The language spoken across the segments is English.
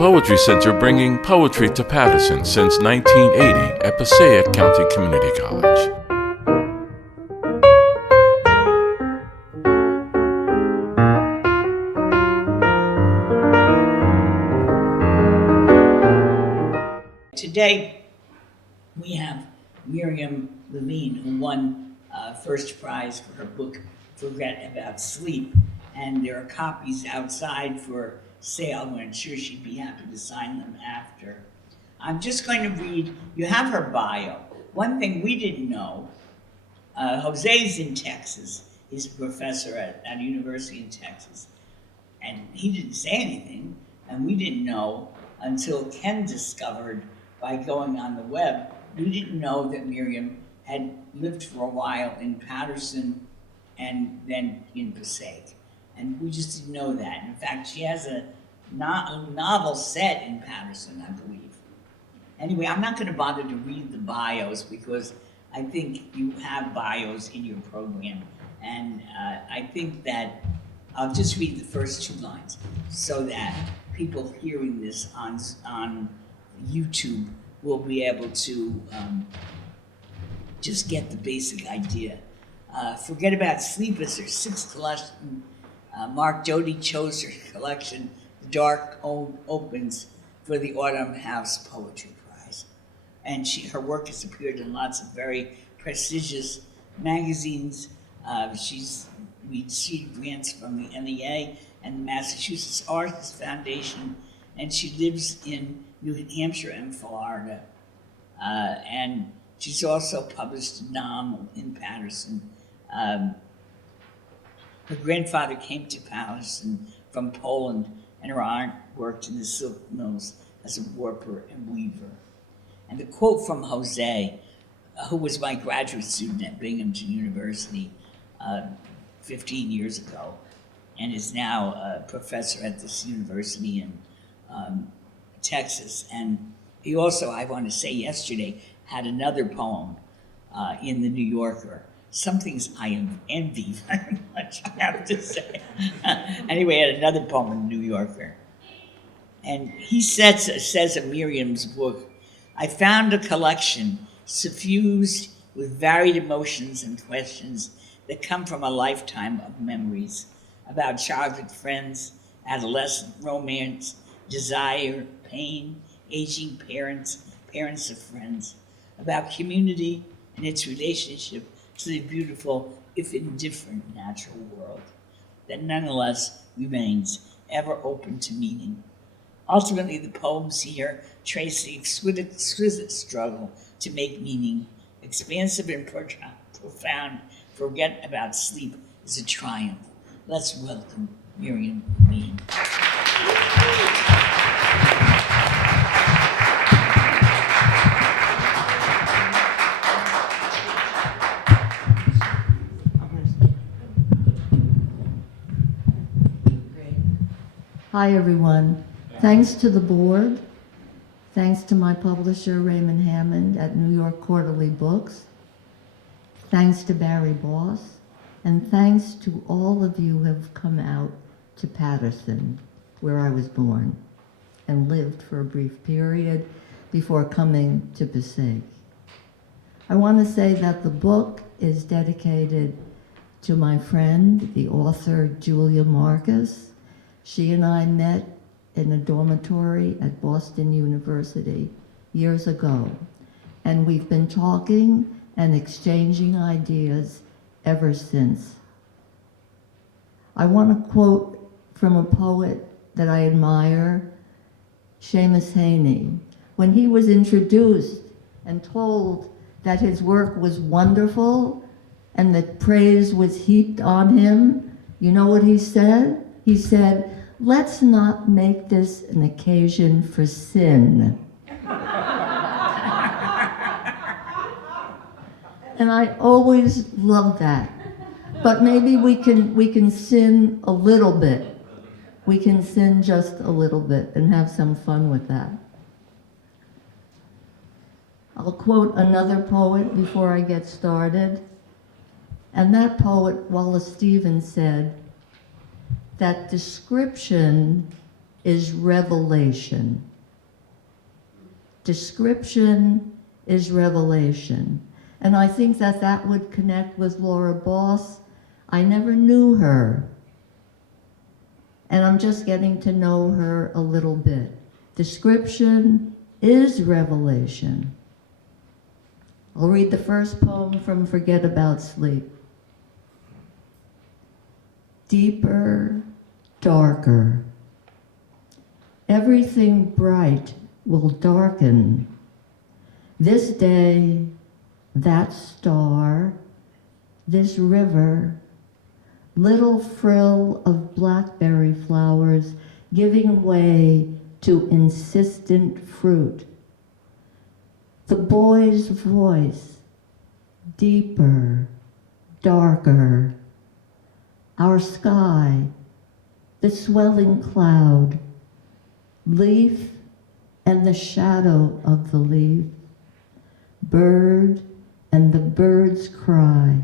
Poetry Center, bringing poetry to Paterson since 1980 at Passaic County Community College. Today, we have Miriam Levine, who won first prize for her book, Forget About Sleep. And there are copies outside for sale. I'm sure she'd be happy to sign them after. I'm just going to read, you have her bio. One thing we didn't know, Jose's in Texas. He's a professor at a university in Texas. And he didn't say anything, and we didn't know until Ken discovered by going on the web. We didn't know that Miriam had lived for a while in Paterson and then in Passaic. And we just didn't know that. In fact, she has a novel set in Paterson, I believe. Anyway, I'm not going to bother to read the bios because I think you have bios in your program. And I think that I'll just read the first two lines so that people hearing this on YouTube will be able to just get the basic idea. Forget About Sleep is her sixth collection. Mark Doty chose her collection, The Dark Opens, for the Autumn House Poetry Prize. And her work has appeared in lots of very prestigious magazines. She's received grants from the NEA and the Massachusetts Arts Foundation, and she lives in New Hampshire and Florida. And she's also published a novel in Paterson. Her grandfather came to Paterson from Poland, and her aunt worked in the silk mills as a warper and weaver. And the quote from Jose, who was my graduate student at Binghamton University 15 years ago, and is now a professor at this university in Texas. And he also, I want to say yesterday, had another poem in the New Yorker. Some things I envy very much, I have to say. Anyway, he had another poem in the New Yorker. And he says of Miriam's book, I found a collection suffused with varied emotions and questions that come from a lifetime of memories about childhood friends, adolescent romance, desire, pain, aging parents, parents of friends, about community and its relationship to the beautiful, if indifferent, natural world that nonetheless remains ever open to meaning. Ultimately, the poems here trace the exquisite struggle to make meaning. Expansive and profound, Forget About Sleep is a triumph. Let's welcome Miriam Levine. Hi, everyone. Thanks to the board. Thanks to my publisher, Raymond Hammond at New York Quarterly Books. Thanks to Barry Boss. And thanks to all of you who have come out to Paterson, where I was born and lived for a brief period before coming to Passaic. I want to say that the book is dedicated to my friend, the author Julia Marcus. She and I met in a dormitory at Boston University years ago, and we've been talking and exchanging ideas ever since. I want to quote from a poet that I admire, Seamus Heaney. When he was introduced and told that his work was wonderful and that praise was heaped on him, you know what he said? He said, let's not make this an occasion for sin. And I always love that. But maybe we can sin a little bit. We can sin just a little bit and have some fun with that. I'll quote another poet before I get started. And that poet, Wallace Stevens, said that description is revelation. Description is revelation. And I think that that would connect with Laura Boss. I never knew her. And I'm just getting to know her a little bit. Description is revelation. I'll read the first poem from Forget About Sleep. Deeper, darker. Everything bright will darken. This day, that star, this river, little frill of blackberry flowers giving way to insistent fruit. The boy's voice, deeper, darker. Our sky, the swelling cloud, leaf and the shadow of the leaf, bird and the bird's cry.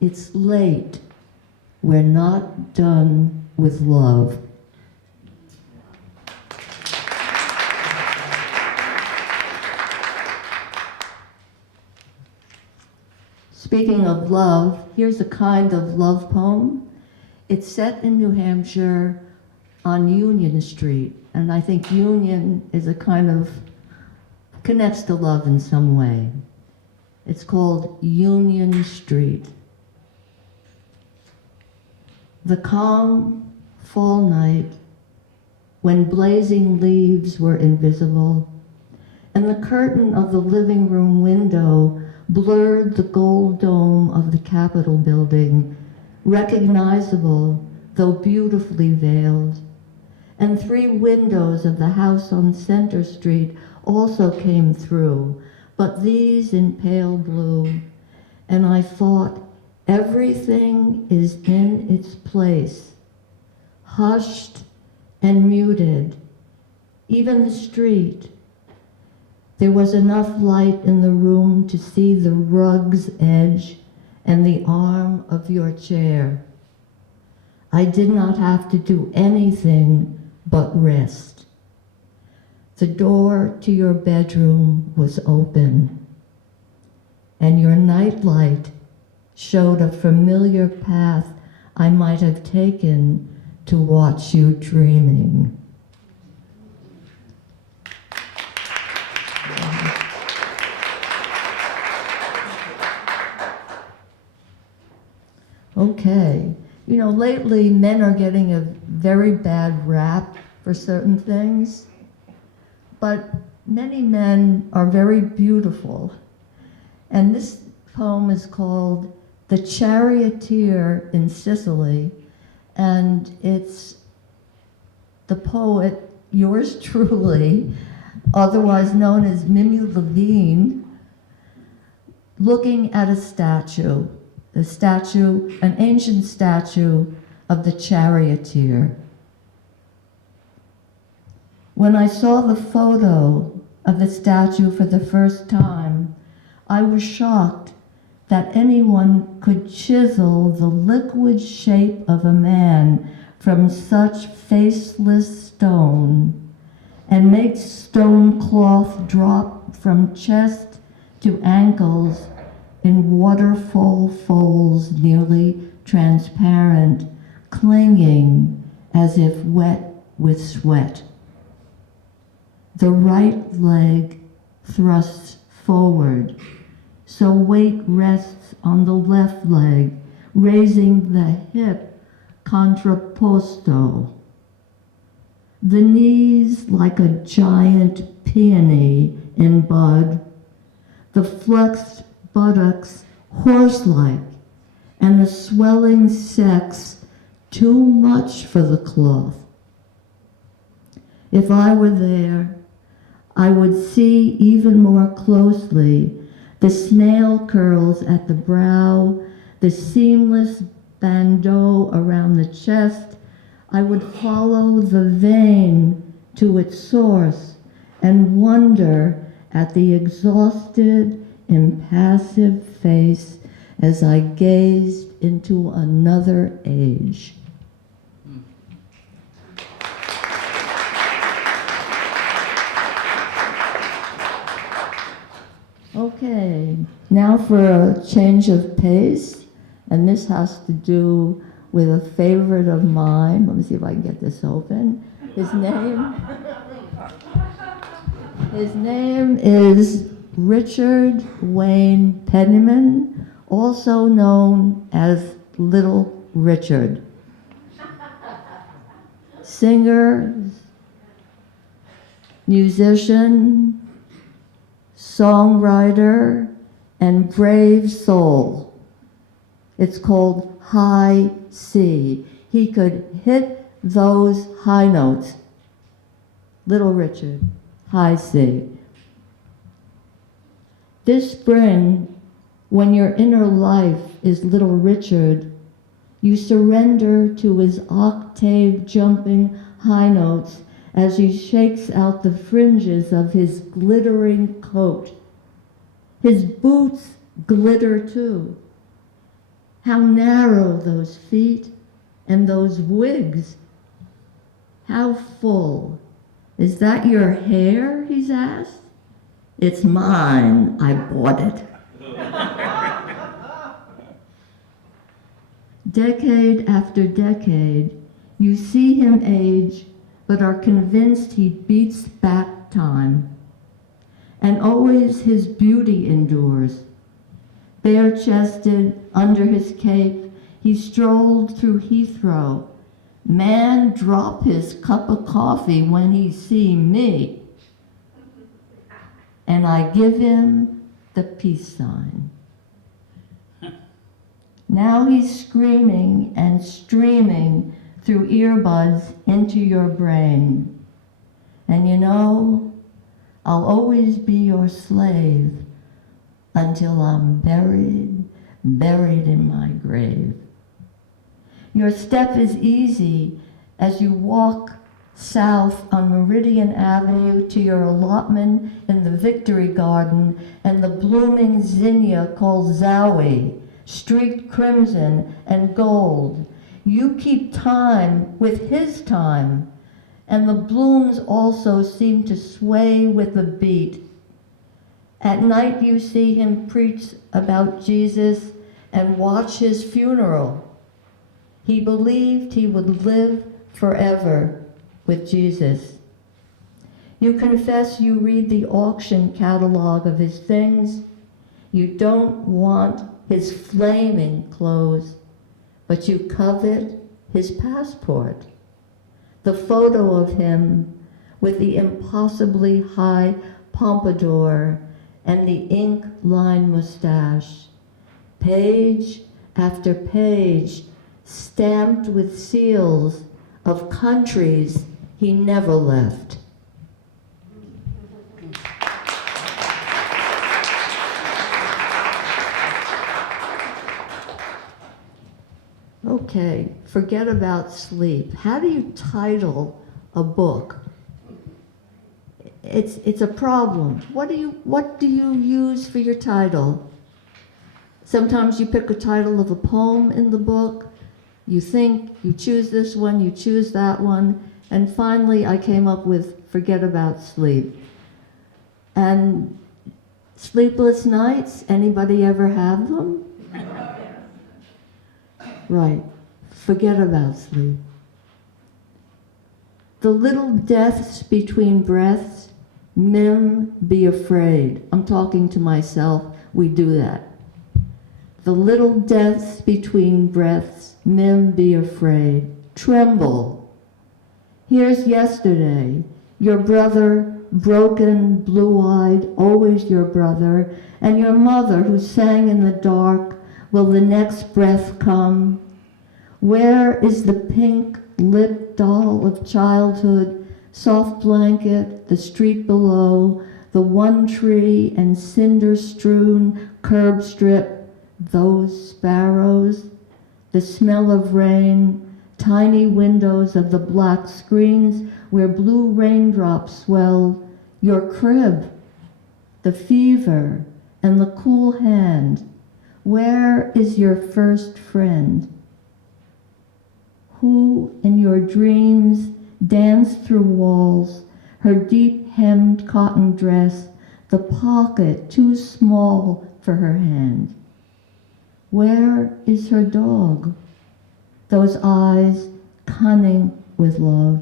It's late, we're not done with love. Speaking of love, here's a kind of love poem. It's set in New Hampshire on Union Street, and I think Union is a kind of, connects to love in some way. It's called Union Street. The calm fall night, when blazing leaves were invisible, and the curtain of the living room window blurred the gold dome of the Capitol building, recognizable though beautifully veiled. And 3 windows of the house on Center Street also came through, but these in pale blue. And I thought, everything is in its place, hushed and muted, even the street. There was enough light in the room to see the rug's edge and the arm of your chair. I did not have to do anything but rest. The door to your bedroom was open, and your nightlight showed a familiar path I might have taken to watch you dreaming. Okay, you know, lately men are getting a very bad rap for certain things, but many men are very beautiful. And this poem is called The Charioteer in Sicily, and it's the poet, yours truly, otherwise known as Miriam Levine, looking at a statue. The statue, an ancient statue of the charioteer. When I saw the photo of the statue for the first time, I was shocked that anyone could chisel the liquid shape of a man from such faceless stone and make stone cloth drop from chest to ankles in waterfall folds nearly transparent, clinging as if wet with sweat. The right leg thrusts forward, so weight rests on the left leg, raising the hip contrapposto. The knees like a giant peony in bud, the flexed buttocks horse-like, and the swelling sex too much for the cloth. If I were there, I would see even more closely the snail curls at the brow, the seamless bandeau around the chest. I would follow the vein to its source and wonder at the exhausted, impassive face as I gazed into another age. Now for a change of pace, and this has to do with a favorite of mine. Let me see if I can get this open. His name is Richard Wayne Penniman, also known as Little Richard. Singer, musician, songwriter, and brave soul. It's called High C. He could hit those high notes. Little Richard, High C. This spring, when your inner life is Little Richard, you surrender to his octave-jumping high notes as he shakes out the fringes of his glittering coat. His boots glitter too. How narrow those feet and those wigs. How full. Is that your hair, he's asked? It's mine, I bought it. Decade after decade, you see him age, but are convinced he beats back time. And always his beauty endures. Bare-chested, under his cape, he strolled through Heathrow. Man drop his cup of coffee when he see me. And I give him the peace sign. Now he's screaming and streaming through earbuds into your brain. And you know, I'll always be your slave until I'm buried in my grave. Your step is easy as you walk south on Meridian Avenue to your allotment in the Victory Garden and the blooming zinnia called Zowie, streaked crimson and gold. You keep time with his time, and the blooms also seem to sway with the beat. At night you see him preach about Jesus and watch his funeral. He believed he would live forever with Jesus. You confess you read the auction catalog of his things. You don't want his flaming clothes, but you covet his passport. The photo of him with the impossibly high pompadour and the ink-lined mustache. Page after page stamped with seals of countries he never left. Okay, forget about sleep. How do you title a book? It's a problem. What do you use for your title? Sometimes you pick a title of a poem in the book. You think, you choose this one, you choose that one, and finally I came up with Forget About Sleep. And sleepless nights, anybody ever have them? Right, forget about sleep. The little deaths between breaths, Mim, be afraid. I'm talking to myself, we do that. The little deaths between breaths, Mim, be afraid. Tremble. Here's yesterday, your brother, broken, blue-eyed, always your brother, and your mother who sang in the dark, will the next breath come? Where is the pink-lipped doll of childhood, soft blanket, the street below, the one tree and cinder-strewn curb strip, those sparrows, the smell of rain, tiny windows of the black screens where blue raindrops swell, your crib, the fever and the cool hand. Where is your first friend? Who in your dreams danced through walls, her deep hemmed cotton dress, the pocket too small for her hand. Where is her dog? Those eyes cunning with love.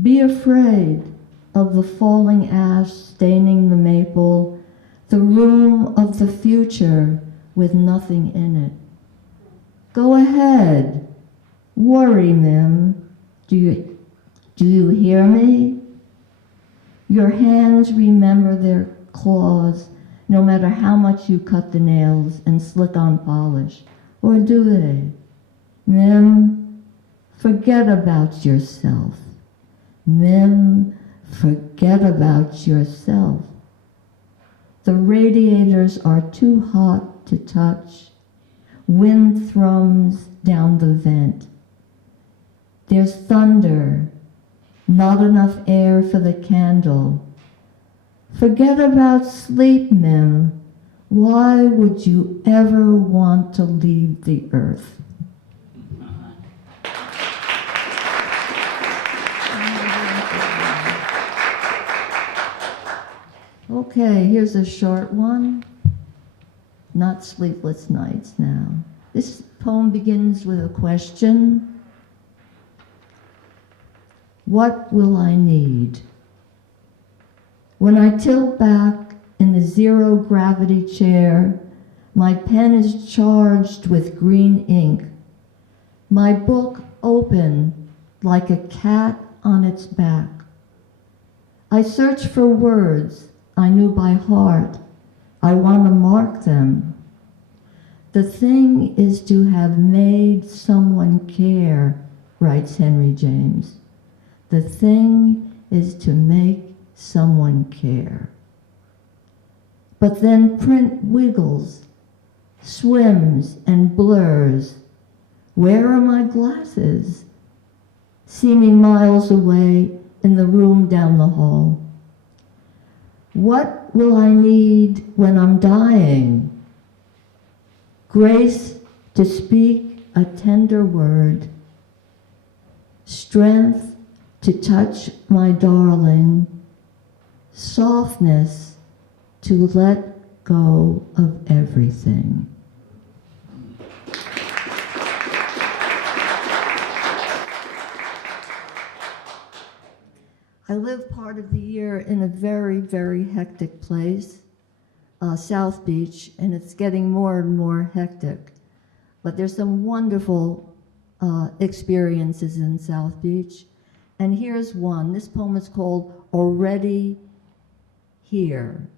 Be afraid of the falling ash staining the maple, the room of the future with nothing in it. Go ahead, worry, Mim. Do you hear me? Your hands remember their claws, no matter how much you cut the nails and slick on polish. Or do they? Mim, forget about yourself. Mim, forget about yourself. The radiators are too hot to touch. Wind thrums down the vent. There's thunder, not enough air for the candle. Forget about sleep, Mim. Why would you ever want to leave the earth? Okay, here's a short one. Not sleepless nights now. This poem begins with a question. What will I need? When I tilt back in the zero gravity chair, my pen is charged with green ink. My book open like a cat on its back. I search for words I knew by heart. I want to mark them. The thing is to have made someone care, writes Henry James. The thing is to make someone care. But then print wiggles, swims and blurs. Where are my glasses? Seeming miles away in the room down the hall. What will I need when I'm dying? Grace to speak a tender word, strength to touch my darling, softness to let go of everything. I live part of the year in a very, very hectic place, South Beach, and it's getting more and more hectic. But there's some wonderful experiences in South Beach. And here's one. This poem is called Already Here.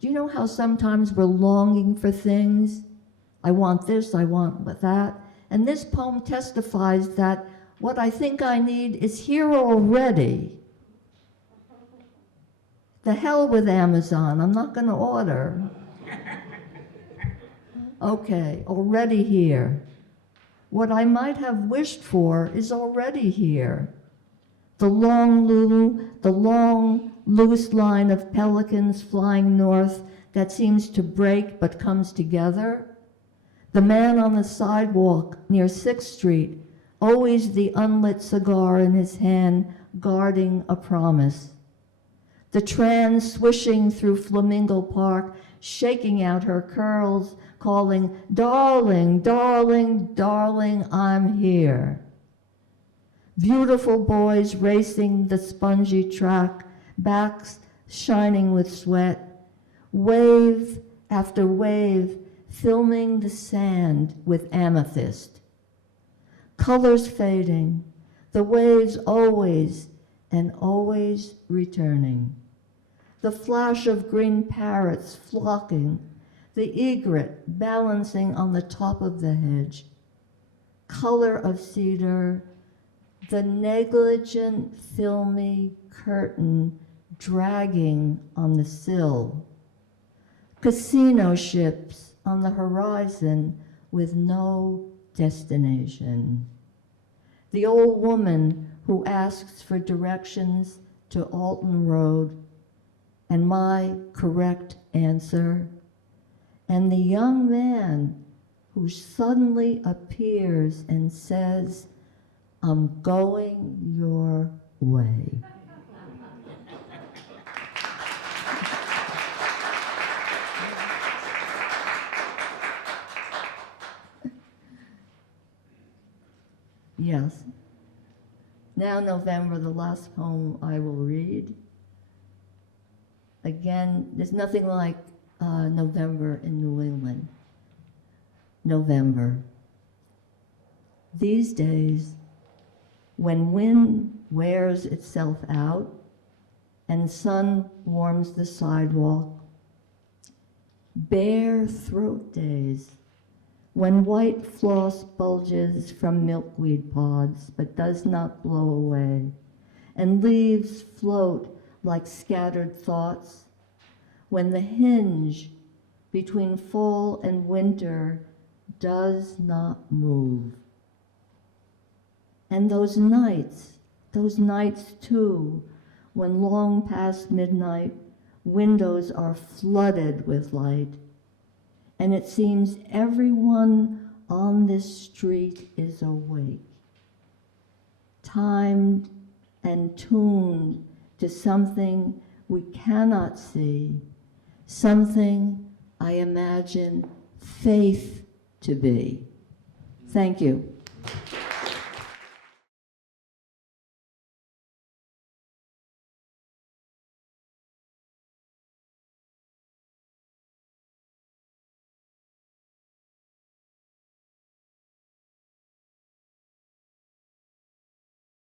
Do you know how sometimes we're longing for things? I want this, I want that. And this poem testifies that what I think I need is here already. The hell with Amazon, I'm not gonna order. Okay, already here. What I might have wished for is already here. The long loose line of pelicans flying north that seems to break but comes together. The man on the sidewalk near 6th Street, always the unlit cigar in his hand, guarding a promise. The trans swishing through Flamingo Park, shaking out her curls, calling, darling, darling, darling, I'm here. Beautiful boys racing the spongy track, backs shining with sweat, wave after wave, filming the sand with amethyst. Colors fading, the waves always and always returning. The flash of green parrots flocking, the egret balancing on the top of the hedge. Color of cedar, the negligent filmy curtain dragging on the sill. Casino ships on the horizon with no destination. The old woman who asks for directions to Alton Road, and my correct answer, and the young man who suddenly appears and says, I'm going your way. now November, the last poem I will read. Again, there's nothing like November in New England. November. These days, when wind wears itself out and sun warms the sidewalk, bare throat days, when white floss bulges from milkweed pods but does not blow away, and leaves float like scattered thoughts, when the hinge between fall and winter does not move. And those nights too, when long past midnight, windows are flooded with light, and it seems everyone on this street is awake, timed and tuned to something we cannot see, something I imagine faith to be. Thank you.